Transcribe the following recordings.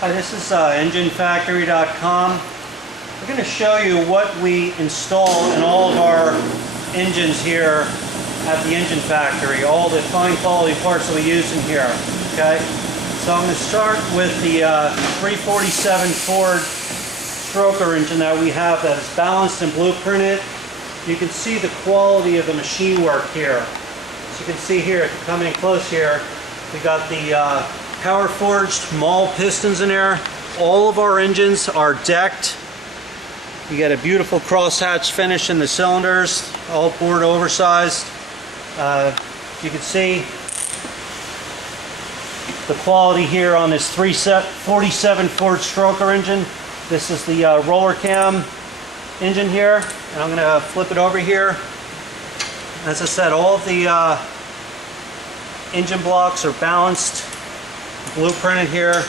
Hi, this is EngineFactory.com. We're going to show you what we install in all of our engines here at the Engine Factory, all the fine quality parts that we use in here. Okay, so I'm going to start with the 347 Ford stroker engine that we have that is balanced and blueprinted. You can see the quality of the machine work here. As you can see here, if you come in close here, we got the power forged maul pistons in there. All of our engines are decked. You get a beautiful crosshatch finish in the cylinders, all bored oversized. You can see the quality here on this 347 Ford stroker engine. This is the roller cam engine here, and I'm going to flip it over here. As I said, all of the engine blocks are balanced, blueprinted here.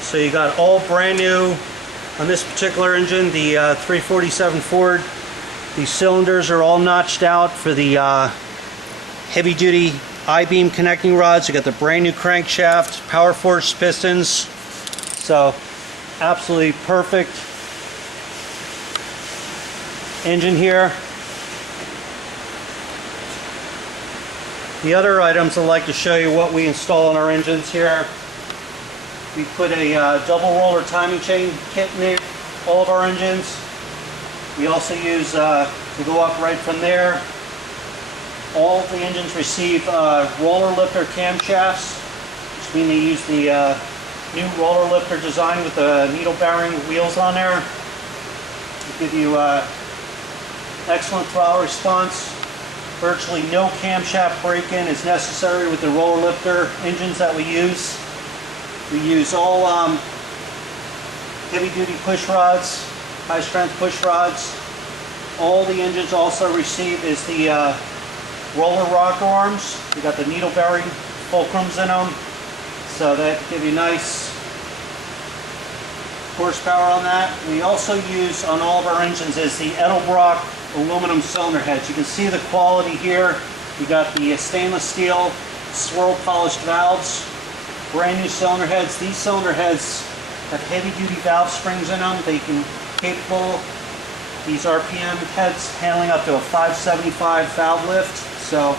So you got all brand new on this particular engine, the 347 Ford. These cylinders are all notched out for the heavy duty I-beam connecting rods. You got the brand new crankshaft, power forged pistons. So absolutely perfect engine here. The other items I'd like to show you what we install in our engines here. We put a double roller timing chain kit in all of our engines. We also use, to go up right from there, all of the engines receive roller lifter camshafts, which means they use the new roller lifter design with the needle bearing wheels on there. They give you excellent throttle response. Virtually no camshaft break-in is necessary with the roller lifter engines that we use. We use all heavy-duty push rods, high-strength push rods. All the engines also receive is the roller rocker arms. We got the needle bearing fulcrums in them, so that give you nice horsepower on that. We also use on all of our engines is the Edelbrock aluminum cylinder heads. You can see the quality here. You got the stainless steel swirl polished valves, brand new cylinder heads. These cylinder heads have heavy duty valve springs in them. They can capable these RPM heads handling up to a 575 valve lift, so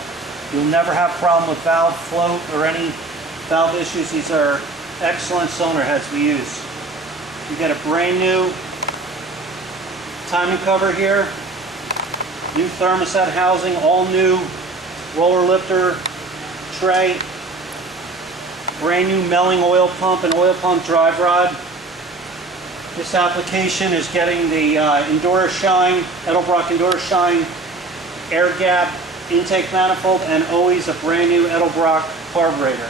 you'll never have a problem with valve float or any valve issues. These are excellent cylinder heads we use. You get a brand new timing cover here, new thermostat housing, all new roller lifter tray, brand new Melling oil pump and oil pump drive rod. This application is getting the Endura-Shine, Edelbrock Endura-Shine air gap intake manifold, and always a brand new Edelbrock carburetor.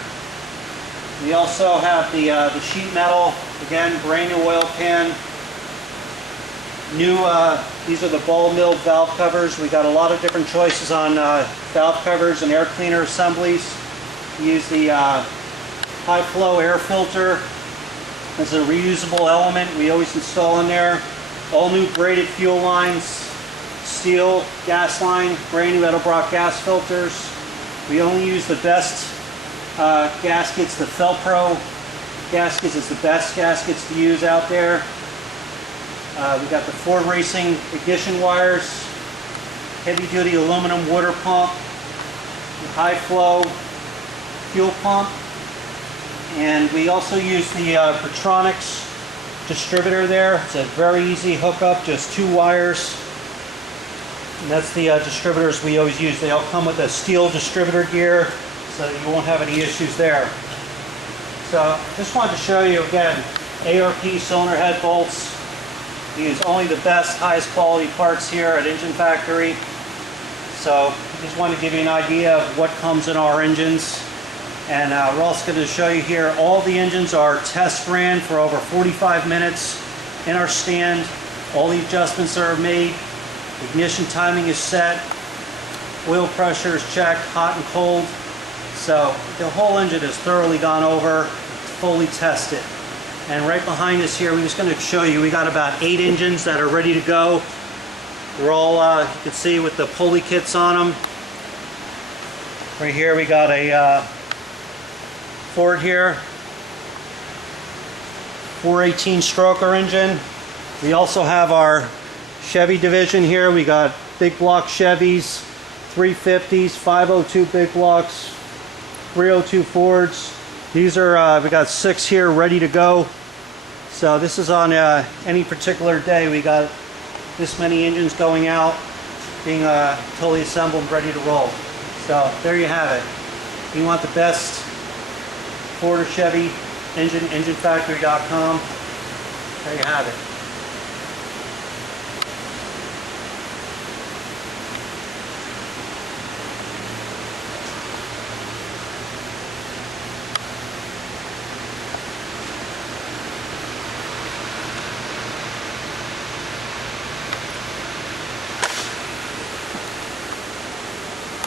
We also have the sheet metal, again, brand new oil pan. New, these are the ball milled valve covers. We got a lot of different choices on valve covers and air cleaner assemblies. We use the high flow air filter as a reusable element we always install in there. All new braided fuel lines, steel gas line, brand new Edelbrock gas filters. We only use the best gaskets. The Felpro gaskets is the best gaskets to use out there. We got the Ford Racing ignition wires, heavy duty aluminum water pump, high flow fuel pump, and we also use the Pertronix distributor there. It's a very easy hookup, just 2 wires. And that's the distributors we always use. They all come with a steel distributor gear, so you won't have any issues there. So just wanted to show you again, ARP cylinder head bolts. We use only the best, highest quality parts here at Engine Factory. So just wanted to give you an idea of what comes in our engines. And we're also going to show you here, all the engines are test ran for over 45 minutes in our stand. All the adjustments are made. Ignition timing is set. Oil pressure is checked, hot and cold. So the whole engine is thoroughly gone over, fully tested. And right behind us here, we're just going to show you, we got about 8 engines that are ready to go. They're all, you can see, with the pulley kits on them. Right here we got a Ford here. 418 stroker engine. We also have our Chevy division here. We got big block Chevys, 350s, 502 big blocks, 302 Fords. These are, we got 6 here ready to go. So this is on any particular day. We got this many engines going out, being totally assembled and ready to roll. So there you have it. If you want the best Ford or Chevy engine, enginefactory.com. There you have it.